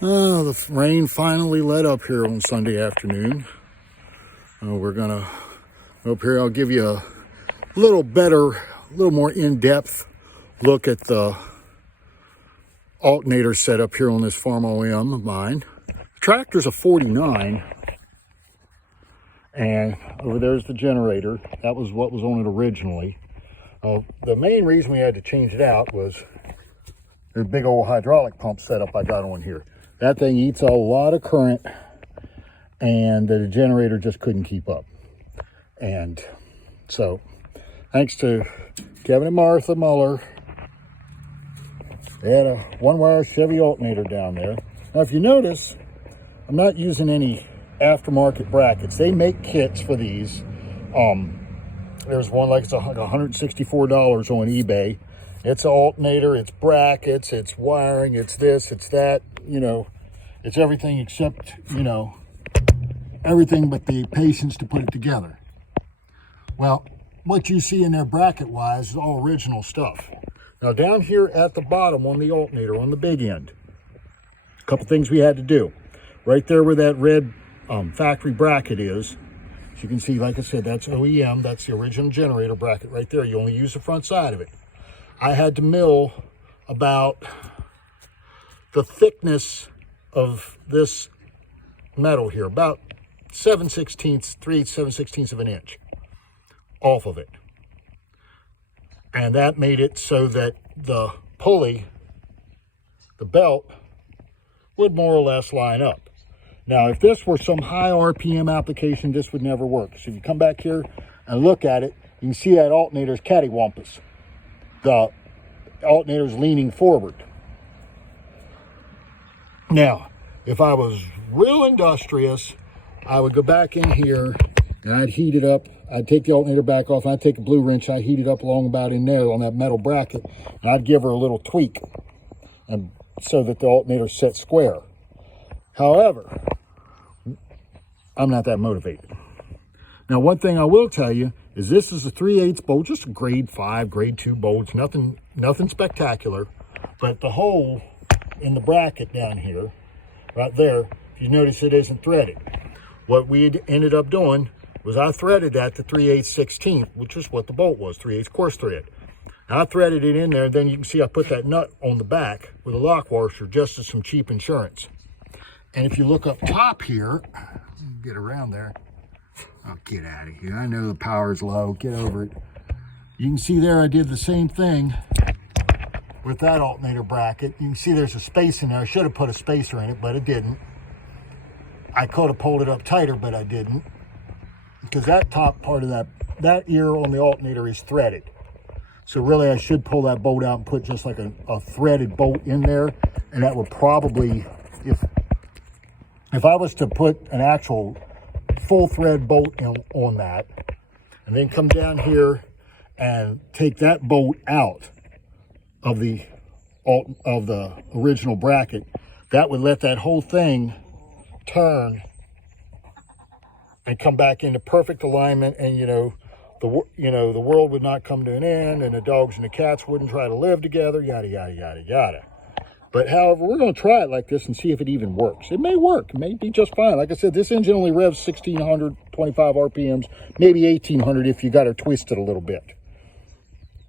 The rain finally let up here on Sunday afternoon. We're gonna go up here. I'll give you a little more in-depth look at the alternator setup here on this Farmall M of mine. The tractor's a 49, and over there's the generator. That was what was on it originally. The main reason we had to change it out was the big old hydraulic pump setup I got on here. That thing eats a lot of current, and the generator just couldn't keep up. And so, thanks to Kevin and Martha Muller, they had a one-wire Chevy alternator down there. Now, if you notice, I'm not using any aftermarket brackets. They make kits for these. There's one like it's like $164 on eBay. It's an alternator, it's brackets, it's wiring, it's this, it's that, you know, it's everything except, you know, everything but the patience to put it together. Well, what you see in there bracket-wise is all original stuff. Now down here at the bottom on the alternator, on the big end, a couple things we had to do. Right there where that red factory bracket is, as you can see, like I said, that's OEM, that's the original generator bracket right there. You only use the front side of it. I had to mill about the thickness of this metal here, about 3/7/16 of an inch off of it. And that made it so that the pulley, the belt, would more or less line up. Now, if this were some high RPM application, this would never work. So if you come back here and look at it, you can see that alternator's cattywampus. The alternator's leaning forward. Now, if I was real industrious, I would go back in here and I'd heat it up. I'd take the alternator back off and I'd take a blue wrench, I'd heat it up along about in there on that metal bracket, and I'd give her a little tweak and so that the alternator set square. However, I'm not that motivated. Now, one thing I will tell you is this is a 3/8 bolt, just a grade 5, grade 2 bolts, nothing spectacular. But the hole in the bracket down here, right there, if you notice it isn't threaded. What we ended up doing was I threaded that to 3/8/16, which is what the bolt was, 3/8 coarse thread. And I threaded it in there, then you can see I put that nut on the back with a lock washer just as some cheap insurance. And if you look up top here, get around there. Oh, get out of here. I know the power's low. Get over it. You can see there I did the same thing with that alternator bracket. You can see there's a space in there. I should have put a spacer in it, but I didn't. I could have pulled it up tighter, but I didn't. Because that top part of that ear on the alternator is threaded. So really I should pull that bolt out and put just like a threaded bolt in there. And that would probably, if I was to put an actual full thread bolt on that, and then come down here and take that bolt out of the original bracket, that would let that whole thing turn and come back into perfect alignment, and the world would not come to an end, and the dogs and the cats wouldn't try to live together, yada yada yada yada. But however, we're going to try it like this and see if it even works. It may work. It may be just fine. Like I said, this engine only revs 1,625 RPMs, maybe 1,800 if you got to twist it a little bit.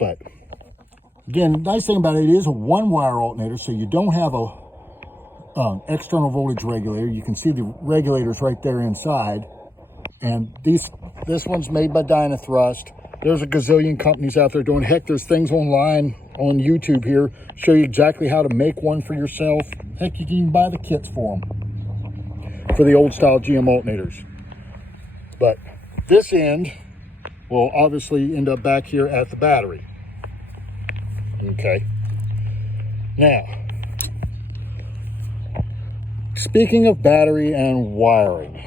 But again, the nice thing about it is a one-wire alternator, so you don't have a external voltage regulator. You can see the regulators right there inside. And this one's made by Dynathrust. There's a gazillion companies out there doing, heck, there's things online on YouTube here, show you exactly how to make one for yourself. Heck, you can even buy the kits for them, for the old style GM alternators. But this end will obviously end up back here at the battery. Okay. Now, speaking of battery and wiring,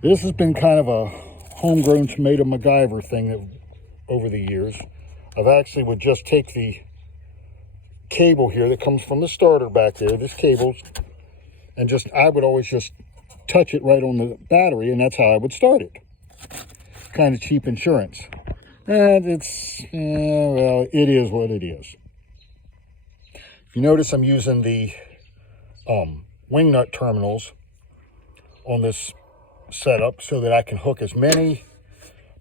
this has been kind of a homegrown tomato MacGyver thing that, over the years. I've actually would just take the cable here that comes from the starter back there, this cable, and I would always just touch it right on the battery, and that's how I would start it. Kind of cheap insurance. And well, it is what it is. If you notice, I'm using the wing nut terminals on this setup so that I can hook as many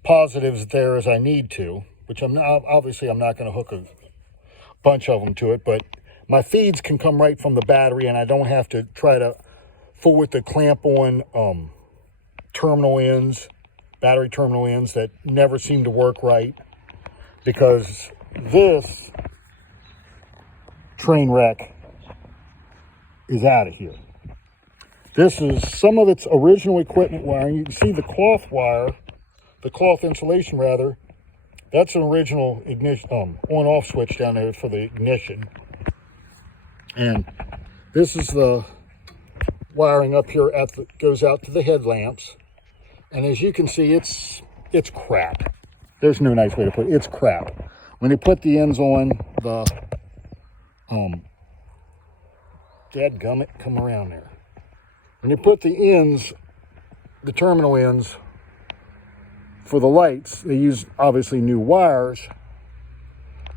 positives there as I need to, which I'm not, obviously I'm not going to hook a bunch of them to it, but my feeds can come right from the battery and I don't have to try to fool with the clamp on terminal ends, battery terminal ends that never seem to work right, because this train wreck is out of here. This is some of its original equipment wiring. You can see the cloth wire, the cloth insulation rather. That's an original ignition on-off switch down there for the ignition. And this is the wiring up here goes out to the headlamps. And as you can see, it's crap. There's no nice way to put it. It's crap. When they put the ends on the dadgummit, come around there. When you put the ends, the terminal ends for the lights, they use obviously new wires,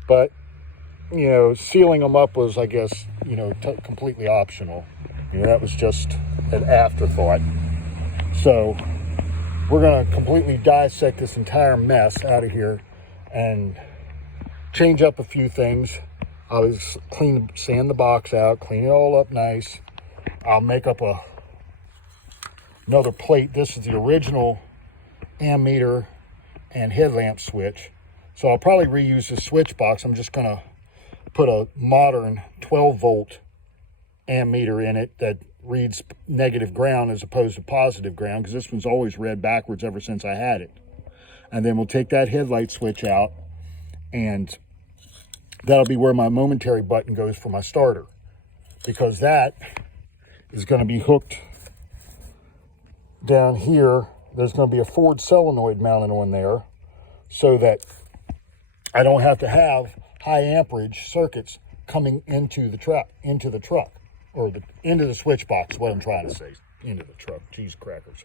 but you know, sealing them up was, I guess, you know, completely optional. You know, that was just an afterthought. So we're going to completely dissect this entire mess out of here and change up a few things. I'll sand the box out, clean it all up nice. I'll make up another plate. This is the original ammeter and headlamp switch. So I'll probably reuse the switch box. I'm just going to put a modern 12 volt ammeter in it that reads negative ground as opposed to positive ground, because this one's always read backwards ever since I had it. And then we'll take that headlight switch out, and that'll be where my momentary button goes for my starter, because that is going to be hooked down here. There's going to be a Ford solenoid mounted on there so that I don't have to have high amperage circuits coming into the truck, or into the switch box, what I'm trying to say, into the truck, cheese crackers.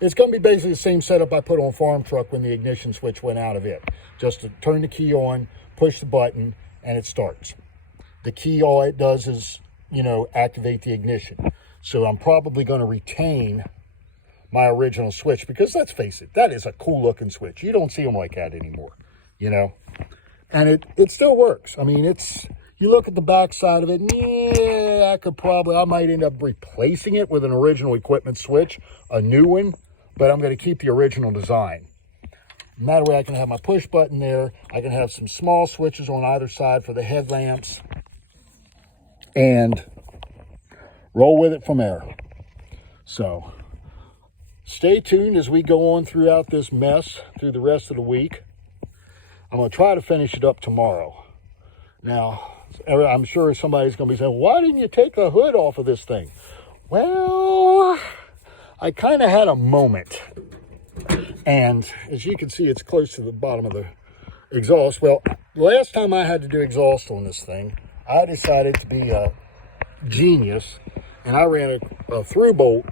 It's going to be basically the same setup I put on farm truck when the ignition switch went out of it. Just to turn the key on, push the button, and it starts. The key, all it does is, you know, activate the ignition. So I'm probably going to retain my original switch, because let's face it, that is a cool looking switch. You don't see them like that anymore, you know, and it still works. I mean, you look at the back side of it, yeah, I might end up replacing it with an original equipment switch, a new one, but I'm going to keep the original design. And that way I can have my push button there. I can have some small switches on either side for the headlamps and roll with it from there. So stay tuned as we go on throughout this mess through the rest of the week. I'm going to try to finish it up tomorrow. Now, I'm sure somebody's going to be saying, why didn't you take the hood off of this thing? Well, I kind of had a moment. And as you can see, it's close to the bottom of the exhaust. Well, the last time I had to do exhaust on this thing, I decided to be a genius, and I ran a through bolt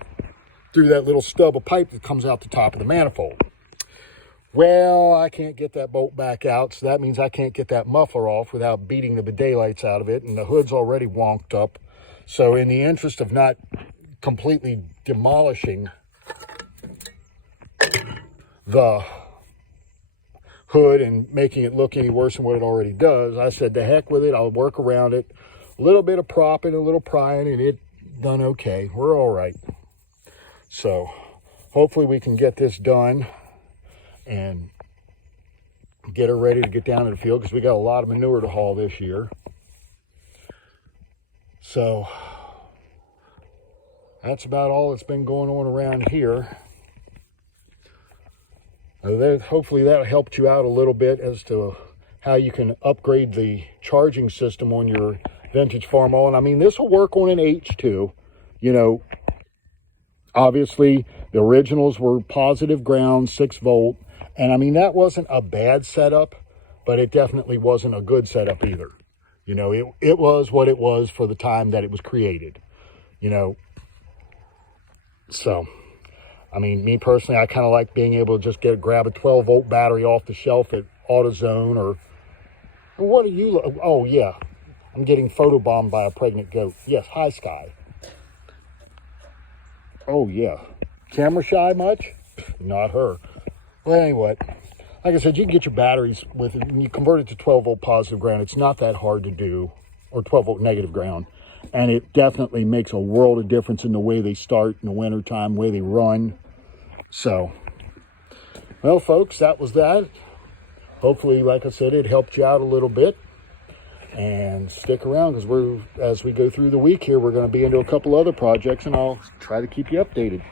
through that little stub of pipe that comes out the top of the manifold. Well, I can't get that bolt back out, so that means I can't get that muffler off without beating the daylights out of it, and the hood's already wonked up. So in the interest of not completely demolishing the hood and making it look any worse than what it already does, I said, to heck with it, I'll work around it. A little bit of propping, a little prying, and it done okay. We're all right. So hopefully we can get this done and get her ready to get down to the field, because we got a lot of manure to haul this year. So that's about all that's been going on around here. Hopefully that helped you out a little bit as to how you can upgrade the charging system on your vintage Farmall. And I mean, this will work on an H2. You know, obviously the originals were positive ground, 6 volt. And I mean, that wasn't a bad setup, but it definitely wasn't a good setup either. You know, it was what it was for the time that it was created, you know. So, I mean, me personally, I kind of like being able to just grab a 12 volt battery off the shelf at AutoZone, or what are you, oh yeah, I'm getting photobombed by a pregnant goat. Yes, hi Sky. Oh yeah. Camera shy much? Not her. Well, anyway, like I said, you can get your batteries with it, and you convert it to 12 volt positive ground. It's not that hard to do, or 12 volt negative ground. And it definitely makes a world of difference in the way they start in the wintertime, the way they run. So, well, folks, that was that. Hopefully, like I said, it helped you out a little bit. And stick around, because as we go through the week here, we're going to be into a couple other projects, and I'll try to keep you updated.